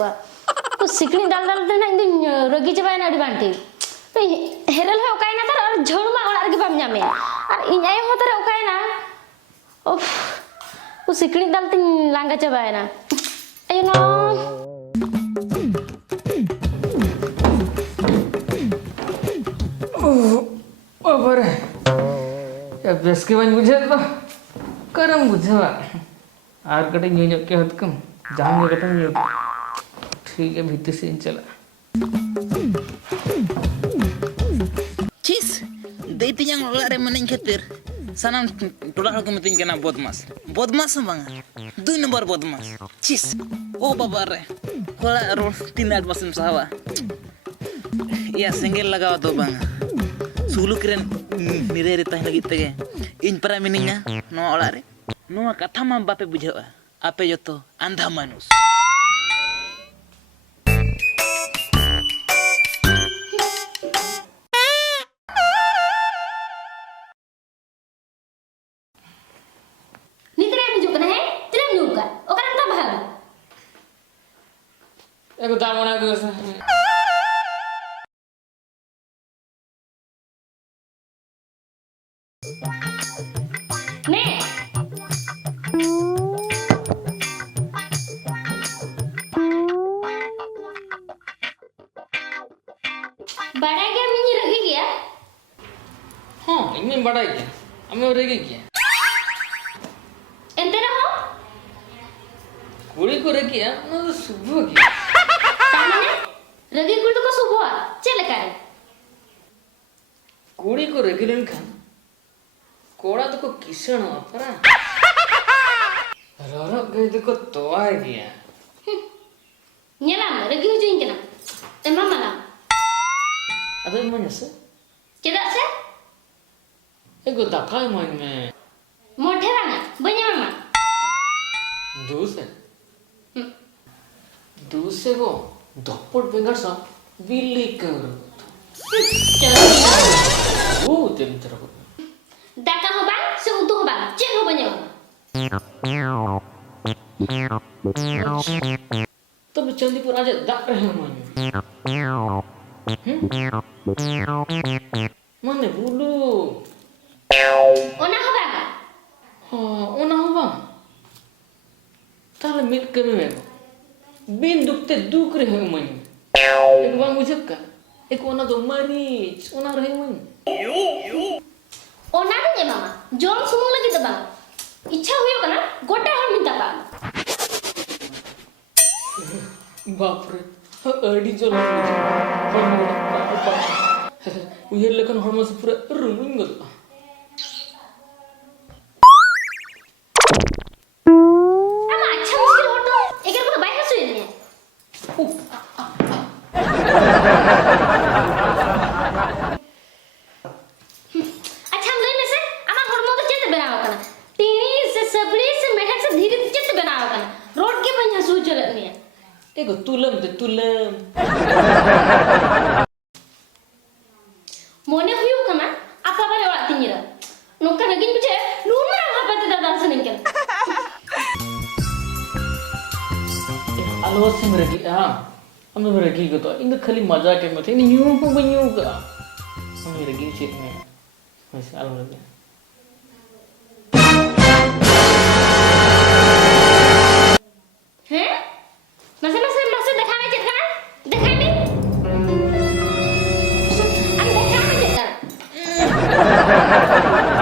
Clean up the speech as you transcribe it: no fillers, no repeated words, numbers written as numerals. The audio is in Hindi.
को तो सिकड़ी दाल दाल ते ना इन रगी चबाय ना अडी बांटी तो हेरल है ओकाय ना तर और झोड़मा और आगे बाम जामे और इन आय हो तर ओकाय ना उफ तो सिकड़ी दाल ते लांगा चबाय ना अयो नो ओबर या बेस के बन बुझे तो करम बुझवा आर कटे न्यू के हत कम जान के कटे न्यू ठीक है भीतर से चला चीज देती yang olare maning khatir sanam tola ko mitin kana bodmas banga 2 nomor bodmas chis oh babar re kola ro 3 basim sawa ya single lagaw to banga sulu keren nire tah lagi tege in para mininga no olare no katha ma bape bujhawa ape joto andha manus एको दामना के ने बड़ा क्या मिनी रगी गया हां इनमें बड़ा क्या हमें रेगी क्या एंते रहो कुड़ी को रेगी है ना तो सुबह क्या ताने रगी कुड़ी को सुबह चल करे कुड़ी को रेगिलन खान कोड़ा तो को किसण अपरा ररो गई तो को तोआ गया ᱧᱮᱞᱟᱢ ᱨᱟᱹᱜᱤ ᱦᱚᱪᱚᱧ ᱠᱟᱱᱟ ᱮᱢᱟᱢᱟᱞᱟ अबे मन से ᱪᱮᱫᱟᱜ ᱥᱮ एको दाकाय मन में मोठे बांगा बाᱹᱧ ᱮᱢᱟᱢᱟ दूसरे को धप्पड़ बेंगर सा बिल्ली कर चलो वो तेम तरह को दाका हो बांग से उतु हो बांग चेक हो बाᱹᱧ ᱮᱢᱟᱢᱟ तब चंदीपुर आज दाक रहे मन मने बोलो ओना हो बांगा हाँ ओना हो बा ताले मिल के में बिन दुखते दुख रहे मन एक बार मुझे का एक ओना तो मरीच ओना रहे मन ओना ᱫᱚᱧ ᱮᱢᱟᱢᱟ ᱡᱚᱢ ᱥᱩᱢᱩᱝ ᱞᱟᱹᱜᱤᱫ ᱫᱚ ᱵᱟᱝ इच्छा हुई होगा ना गोटा हर मिंता का बाप रे अड़ी जो उयर लेकिन हर मस पूरा रुमिंग गला ama अच्छा मुश्किल हो तो एकर को बाय हसुई ने अच्छा हम लई में से ama हरमो तो चेत बनावा कना टीनी से सबड़ी से मेहक से धीरे चेत बनावा कना रोड के बन हसु चलत ने एको तुलम ते तुलम मोने हुई कना apa bare orak tingira नोका नगिन बुझे लूना हापते दादा सनिन के अलवा से मेरे की हां हमें मेरे की को तो इन खाली मजा के मत इन न्यू को बन्यू का मेरे की चेक में वैसे अलवा